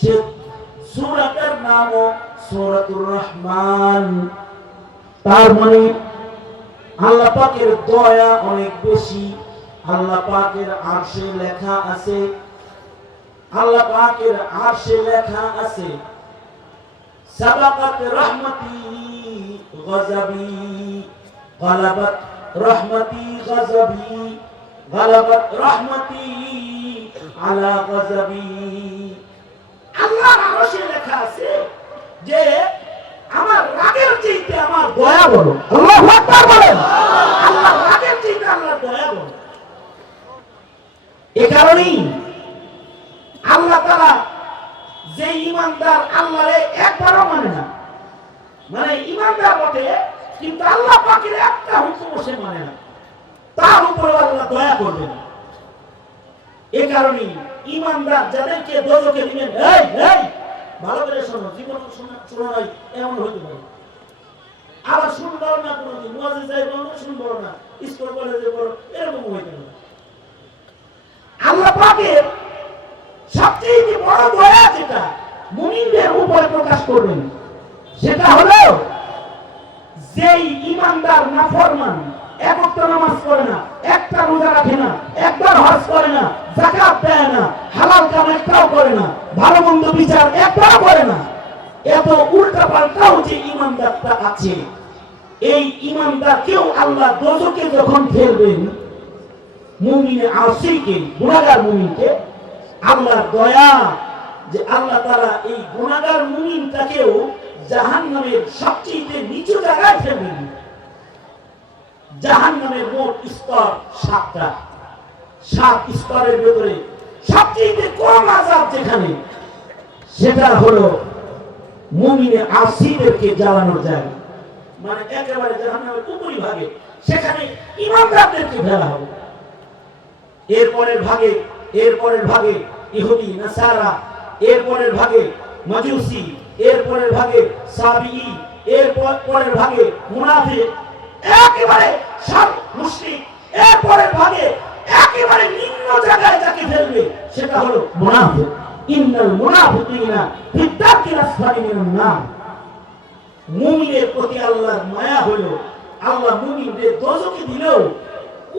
সে নামও সূরাতুর রহমান। তার মানে আল্লাহ পাকের দয়া অনেক বেশি। আল্লাহ পাকের আরশে লেখা আছে। আল্লাহ পাকের আরশে লেখা আছে। সাবাকাত রহমতি গজবি, গলাবাত রহমতি গজবি, গলাবাত রহমতি আলা গজবি। আল্লাহর আরশে লেখা আছে যে আমার রাগের চাইতে আমার দয়া বলো আল্লাহু আকবার বলেন। আল্লাহ রাগের চাইতে আল্লাহ দয়া বলো এ কারণেই আল্লাহ তারা যে ইমানদার আল্লাহরে একবারও মানে না। মানে ইমানদার বটে কিন্তু আল্লাহ পাকের একটা হুকুম সে মানে না। তার উপরে আল্লাহ দয়া করবেন। এ কারণে ইমানদার, যাদেরকে দোজকে দিবেন এই এই ভালো করে শোনো, জীবন শোনা শোনো নাই এমন হইতে পারে। আবার শুনব না কোনোদিন মজে যাইবো না শুনব না। স্কুল, কলেজে পড়ো এরকম হইতে পারে। আল্লাহ পাকের সবচেয়ে যে বড় দয়া যেটা মুমিনদের উপরে প্রকাশ করবেন, সেটা হলো, যেই ইমানদার, নাফরমান একত্র নামাজ পড়ে না, একটা রোজা রাখে না, একবার হজ করে না জাকাত দেয় না, হালাল কাম একটাও করে না, ভালো মন্দ বিচার একটাও করে না। এত উল্টা পাল্টাও যে ইমানদারটা আছে, এই ইমানদার কেউ আল্লাহ দোজকে যখন ফেলবেন মুমিনে আসিকে গুণাগার মুমিনকে, আল্লাহর দয়া যে আল্লাহ তারা এই গুণাগার মুমিনটাকেও জাহান নামের সবচেয়ে নিচু জায়গায় ফেলবেন। জাহান মোট স্তর সাতটা। সাত স্তরের ভেতরে সবচেয়ে কম আজাব যেখানে, সেটা হলো মুমিনে আসিদেরকে জ্বালানোর জায়গা। মানে একেবারে জাহান্নামের উপরি ভাগে, সেখানে ইমানদারদেরকে ফেলা হবে। এরপরের ভাগে এরপরের ভাগে ইহুদি, নাসারা, এরপরের ভাগে মাজুসি এরপরের ভাগে সাবি এর পরের ভাগে মুনাফিক একেবারে মুশরিক এরপরের ভাগে একেবারে নিম্ন জায়গায় যাকে ফেলবে, সেটা হলো মুনাফিক। ইন্নাল মুনাফিকিনা ফিদ্দাকিল আসফালি মিনান নার। মুমিনের প্রতি আল্লাহর মায়া হলো, আল্লাহ মুমিনদের দোজকে দিলেও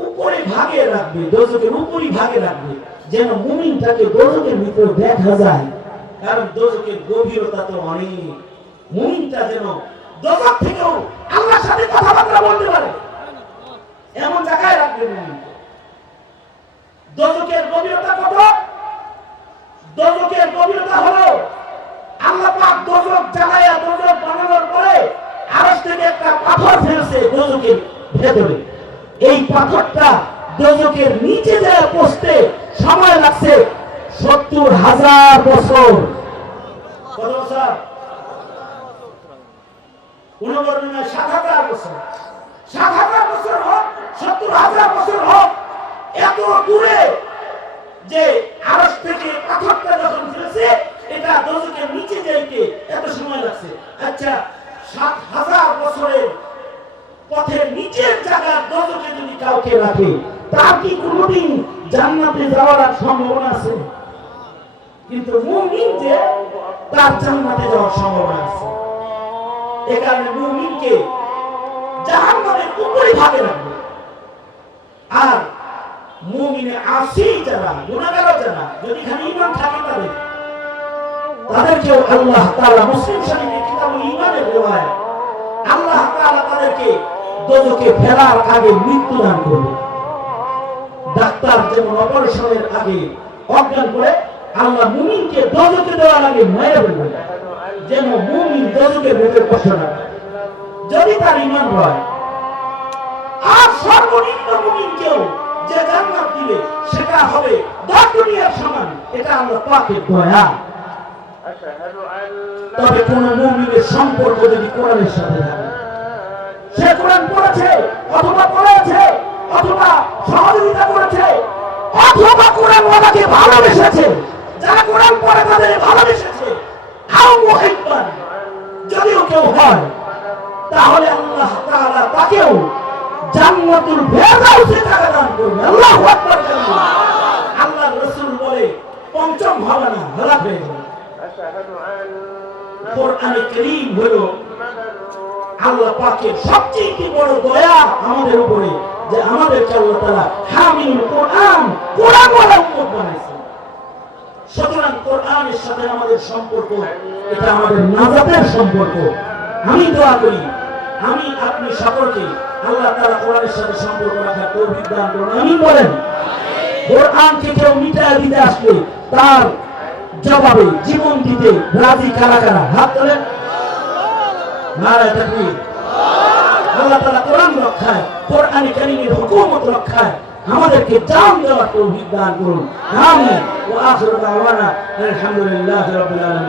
উপরে ভাগে রাখবে দোজকের উপরই ভাগে রাখবে। যেন মুমিনটাকে দোজকের ভিতরে দেখা যায়। কারণ দোজকের গভীরতা তো অনেক। মুমিনটা যেন দোজক থেকেও আল্লাহর সাথে কথাবার্তা বলতে পারে। এমন জায়গায় রাখবে দোজকের গভীরতা কত? দোজকের গভীরতা হলো আল্লাহ পাক দোজক জ্বালায়া দোজক বানানোর পরে আরশ থেকে একটা পাথর ফেলছে দোজকের ভেতরে। এই পাথরটা দোজকের নিচে যায় পৌঁছতে সময় লাগছে সত্তর হাজার বছর কত বছর নিচে আচ্ছা জায়গার দোজকে যদি কাউকে কি যাওয়ার সম্ভাবনা আছে? কিন্তু মুমিন যে, তার জান্নাতে যাওয়ার সম্ভাবনা আছে। এ কারণে মুমিনকে জাহান্নামের উপরে ভাগে রাখবে আর মুমিনে আসি যারা গুণাগারও যারা, যদি খালি ইমান থাকে তাদের, তাদেরকেও আল্লাহ তাআলা মুসলিম শরীফে কিতাবুল ঈমানের রিওয়ায়াত, আল্লাহ তাআলা তাদেরকে দোজকে ফেলার আগে মৃত্যু দান করবে। ডাক্তার যেমন অপারেশনের আগে অজ্ঞান করে আল্লাহ মুমিনকে দজকে দেওয়ার আগে মায়ের ফেলবেন যেন মুমিন দজকে ভেতরে কষ্ট না যদি তার ইমান হয়, আর সর্বনিম্ন মুমিনকেও যে জান্নাত দিবে, সেটা হবে দশ দুনিয়ার সমান। এটা আল্লাহ পাকের দয়া। তবে কোন মুমিনের সম্পর্ক যদি কোরআনের সাথে থাকে, সে কোরআন পড়েছে, অথবা পড়েছে, অথবা সহযোগিতা করেছে, অথবা কোরআন ওয়ালাকে ভালোবেসেছে যারা কোরআন পড়ে তাদের ভালোবেসেছে হাউ যদিও কেউ হয়, তাহলে আল্লাহ তাআলা তাকেও জান্নাতুল ফেরদাউসে দান করবে আল্লাহু আকবার রাসূল বলে, পঞ্চম হলো, আল্লাহ পাকের সবচেয়ে বড় দয়া আমাদের উপরে, যে আমাদের আল্লাহ তাআলা হামিল কোরআন কোরআন বলে উম্মত বানাইছে সুতরাং কোরআনের সাথে আমাদের সম্পর্ক, এটা আমাদের নাজাতের সম্পর্ক। আমি দোয়া করি, আমি, আপনি সকলকে আল্লাহ তাআলা কোরআনের সাথে সম্পর্ক রাখার দান করুন। আমি বলেন। কোরআনকে কেউ দিতে আসলে তার জবাবে জীবন দিতে রাজি কারা কারা? হাত তোলেন। নারায় আল্লাহ তাআলা কোরআন রক্ষায়, কোরআনে কারীমের হুকুমত রক্ষায় আমাদেরকে জান দেওয়ার তৌফিক দান করুন। ওয়া আখিরু দাওয়ানা আলহামদুলিল্লাহি রাব্বিল আলামিন।